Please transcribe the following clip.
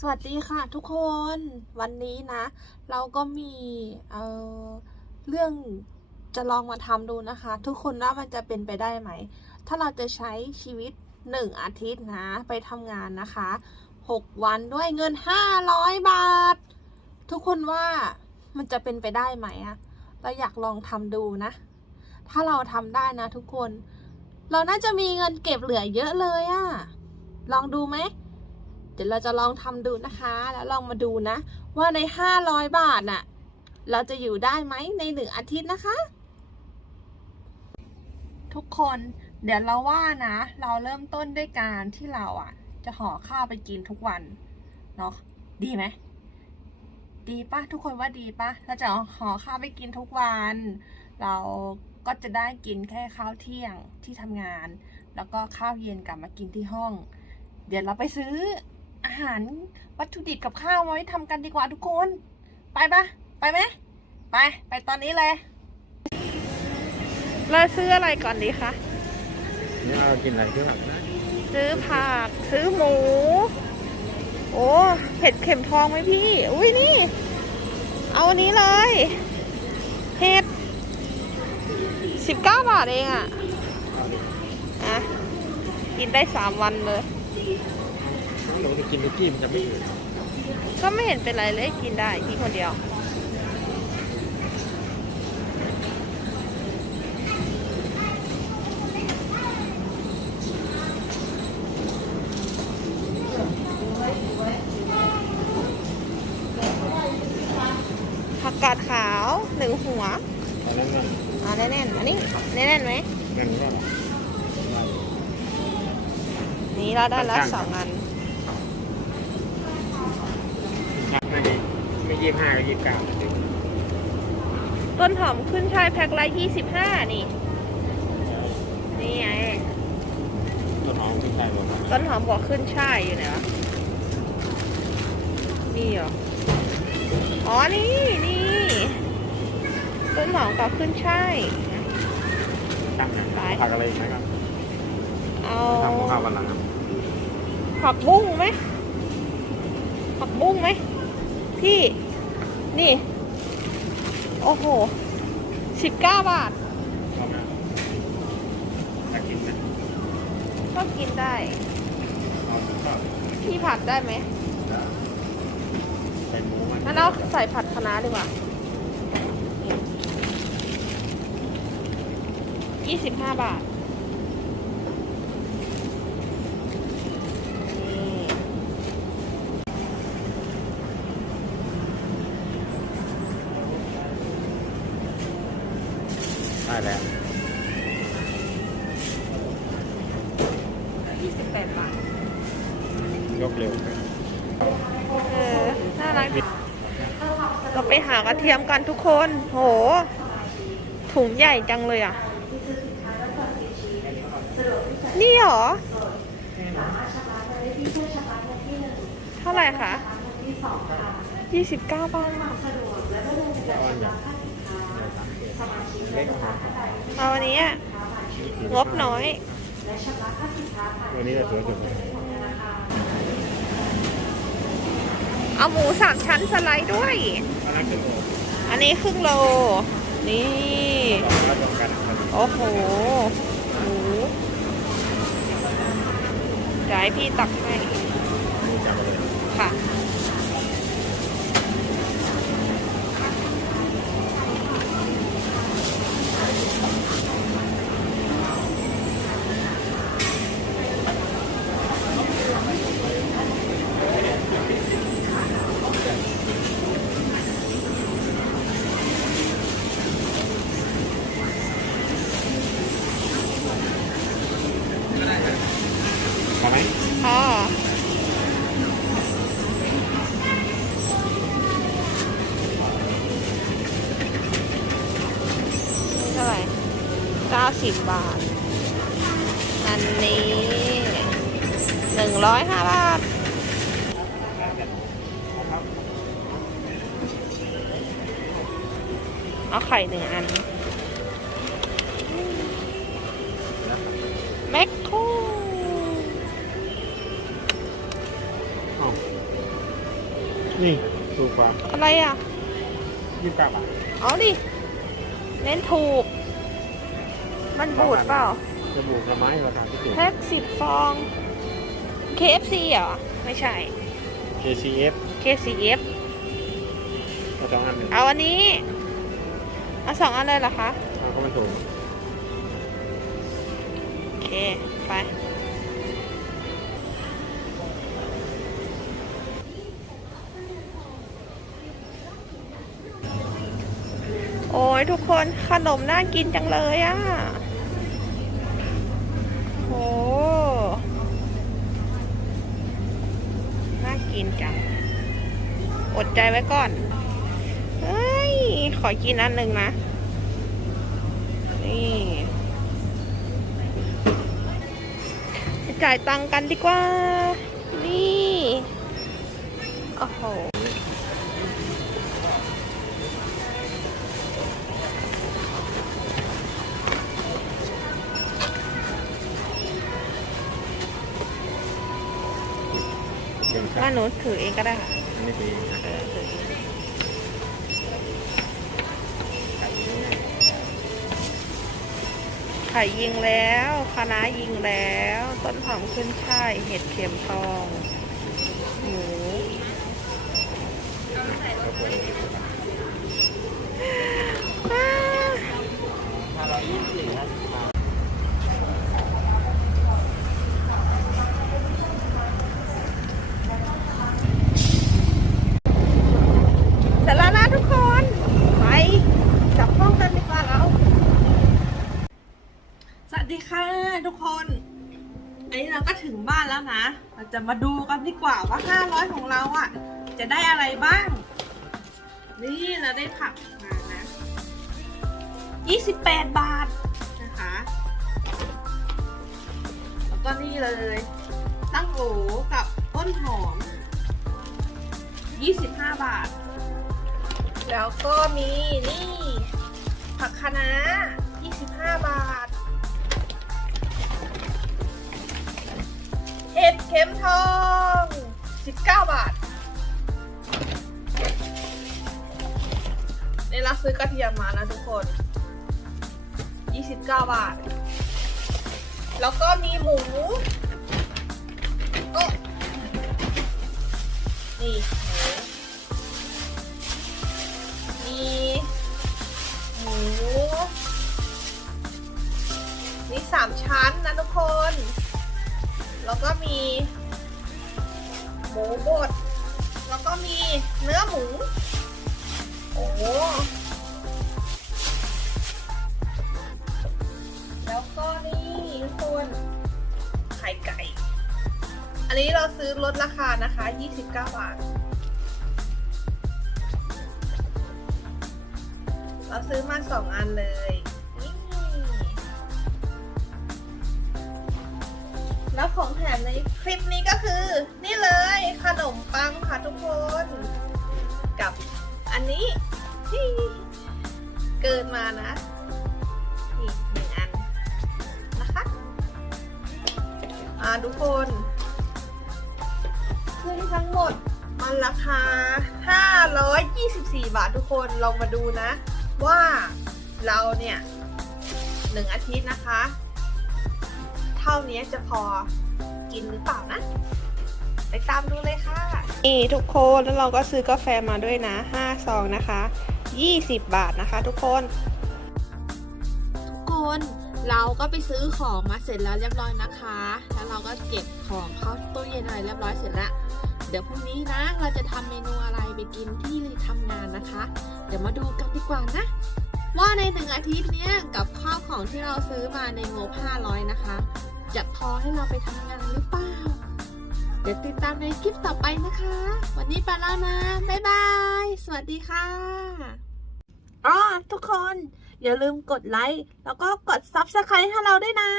สวัสดีค่ะทุกคนวันนี้นะ เราก็มีเออเรื่องจะลองมาทำดูนะคะ ทุกคนว่ามันจะเป็นไปได้ไหม ถ้าเราจะใช้ชีวิตหนึ่งอาทิตย์นะ ไปทำงานนะคะหกวันด้วยเงินห้าร้อยบาท ทุกคนว่ามันจะเป็นไปได้ไหมอะเราอยากลองทำดูนะ ถ้าเราทำได้นะทุกคน เราน่าจะมีเงินเก็บเหลือเยอะเลยอะลองดูไหม เดี๋ยวเราจะลองทำดูนะคะ แล้วลองมาดูนะ ว่าใน 500 บาทน่ะ เราจะอยู่ได้ไหมในหนึ่งอาทิตย์นะคะ ทุกคนเดี๋ยวเราว่านะ เราเริ่มต้นด้วยการที่เราอะ จะห่อข้าวไปกินทุกวันเนาะดีไหมดีปะทุกคนว่าดีปะเราจะห่อข้าวไปกินทุกวัน เราก็จะได้กินแค่ข้าวเที่ยงที่ทำงาน แล้วก็ข้าวเย็นกลับมากินที่ห้อง เดี๋ยวเราไปซื้อ หารวัตถุดิบกับข้าวมาไว้ทำกันดีกว่าทุกคน ไปปะไปไหมไป ไปตอนนี้เลย เราซื้ออะไรก่อนดีคะนี่เรากินอะไรที่หลังนะซื้อผัก ซื้อหมู โอ้เห็ดเข็มทองไหมพี่ อุ้ยนี่ เอาอันนี้เลย เห็ดสิบเก้าบาทเองอะอะ กินได้สามวันเลย เราจะกินทุกที่มันจะไม่อื่นก็ไม่เห็นเป็นไรเลยกินได้กินคนเดียว ผักกาดขาวหนึ่งหัวตอนนั้นนั่นอ่าแน่นๆอันนี้แน่นๆไหมนั่นก็หรอ นี่เราได้แล้วสองอัน ชักไม่ดีไม่ยี่ห้าก็ยี่เก้าต้นหอมขึ้นช่ายแพ็คละยี่สิบห้านี่ นี่ไง ต้นหอมที่ใช่เลยต้นหอมบอกขึ้นช่ายอยู่ไหนวะนี่เหรอ อ๋อ นี่นี่ ต้นหอมกับขึ้นช่ายตั้งนะผักอะไรอีกไหมครับเอาทำข้าววันหลังผักบุ้งไหมผักบุ้งไหม พี่นี่ โอ้โหสิบเก้าบาท ชอบนะถ้ากินนะก็กินได้ เอาก็พี่ผัดได้ไหมเป็นหมูมันงั้นเอาใส่ผัดคะน้าดีกว่ายี่สิบห้าบาท ได้แล้วยี่สิบแปดบาทยกเร็วเออ น่ารักดีเราไปหากระเทียมกันทุกคน โห ถุงใหญ่จังเลยอะ นี่เหรอ เท่าไหร่คะยี่สิบเก้าบาทก้อนใหญ่ เล็กมากเอาอันนี้อะงบน้อยตัวนี้จะสวยสุดเลยเอาหมูสามชั้นสไลด์ด้วย อันนั้นคือโลอันนี้ครึ่งโล นี่สองร้อยรวมกันครับโอ้โหหมูเดี๋ยวให้พี่ตักให้ นี่จับเลย ค่ะ พอไหม ค่ะ เท่าไหร่เก้า สิบบาท อันนี้หนึ่งร้อยห้าบาทเอาไข่หนึ่งอันแมคโครอ๋อนี่ถูกกว่าอะไรอะยี่สิบเก้าบาทเอาดิ เน้นถูก มันบูดเปล่าจมูกละไม้ราคาที่ถูกแพ็กสิบฟอง KFC เหรอ ไม่ใช่ KCF KCF ก็ต้องอันหนึ่งเอาอันนี้ เอาสองอันเลยเหรอคะ เอาก็มันถูกโอเค ไป โอ้ยทุกคนขนมน่ากินจังเลยอะ่ะโหน่า กินจังอดใจไว้ก่อน เฮ้ย ขอกินอันหนึ่งนะ นี่จ่ายตังค์กันดีกว่า นี่ โอ้โห ว่าบหนูถือเองก็ได้ค่ะอันนี้เป็นเออถือเองไก่เนี่ยไข่ยิงแล้วคะน้ายิงแล้ว ต้นหอมขึ้นช่ายเห็ดเข็มทอง หมู อ้า ห้าร้อยยี่สิบห้าสิบบาท เสร็จแล้วนะทุกคน ไปจับห้องกันดีกว่าเรา สวัสดีค่ะทุกคน อันนี้เราก็ ถึงบ้านแล้วนะ เราจะมาดูกันดีกว่าว่า 500 ของเราอะ จะได้อะไรบ้าง นี่เราได้ผักมานะ28 บาทนะคะ แล้วก็นี่เลย ตั้งโหกับต้นหอม 25 บาท แล้วก็มีนี่ ผักคะน้า25 บาท เห็ดเข็มทอง 19 บาทในเราซื้อกระเทียมมานะทุกคน 29 บาท แล้วก็มีหมูโอ้นี่มูมีหมูมีสามชั้นนะทุกคน แล้วก็มี หมูบด แล้วก็มีเนื้อหมู โอ้แล้วก็นี่ทุกคนไข่ไก่ อันนี้เราซื้อลดราคานะคะ 29 บาท เราซื้อมาสองอันเลย แล้วของแถมในคลิปนี้ก็คือ นี่เลยขนมปังค่ะทุกคน กับอันนี้ เกินมานะนี่หนึ่งอันนะคะอ่าทุกคนซื้อทั้งหมดมันราคา 524 บาททุกคนลองมาดูนะ ว่าเราเนี่ยหนึ่งอาทิตย์นะคะ ท่านี้จะพอกินหรือเปล่านะ ไปตามดูเลยค่ะ นี่ทุกคนแล้วเราก็ซื้อกาแฟมาด้วยนะ5ซองนะคะ 20 บาทนะคะ ทุกคน ทุกคนเราก็ไปซื้อของมาเสร็จแล้วเรียบร้อยนะคะ แล้วเราก็เก็บของเข้าตู้เย็นอะไรเรียบร้อยเสร็จแล้วเดี๋ยวพรุ่งนี้นะเราจะทำเมนูอะไรไปกินที่ทำงานนะคะ เดี๋ยวมาดูกันดีกว่านะ ว่าในหนึ่งอาทิตย์เนี้ยกับข้าวของที่เราซื้อมาในงบ500 นะคะ จะพอให้เราไปทำงานหรือเปล่า เดี๋ยวติดตามในคลิปต่อไปนะคะ วันนี้ไปแล้วนะ บ๊ายบาย สวัสดีค่ะอ๋อทุกคน อย่าลืมกดไลค์แล้วก็กด Subscribe ให้เราด้วยนะ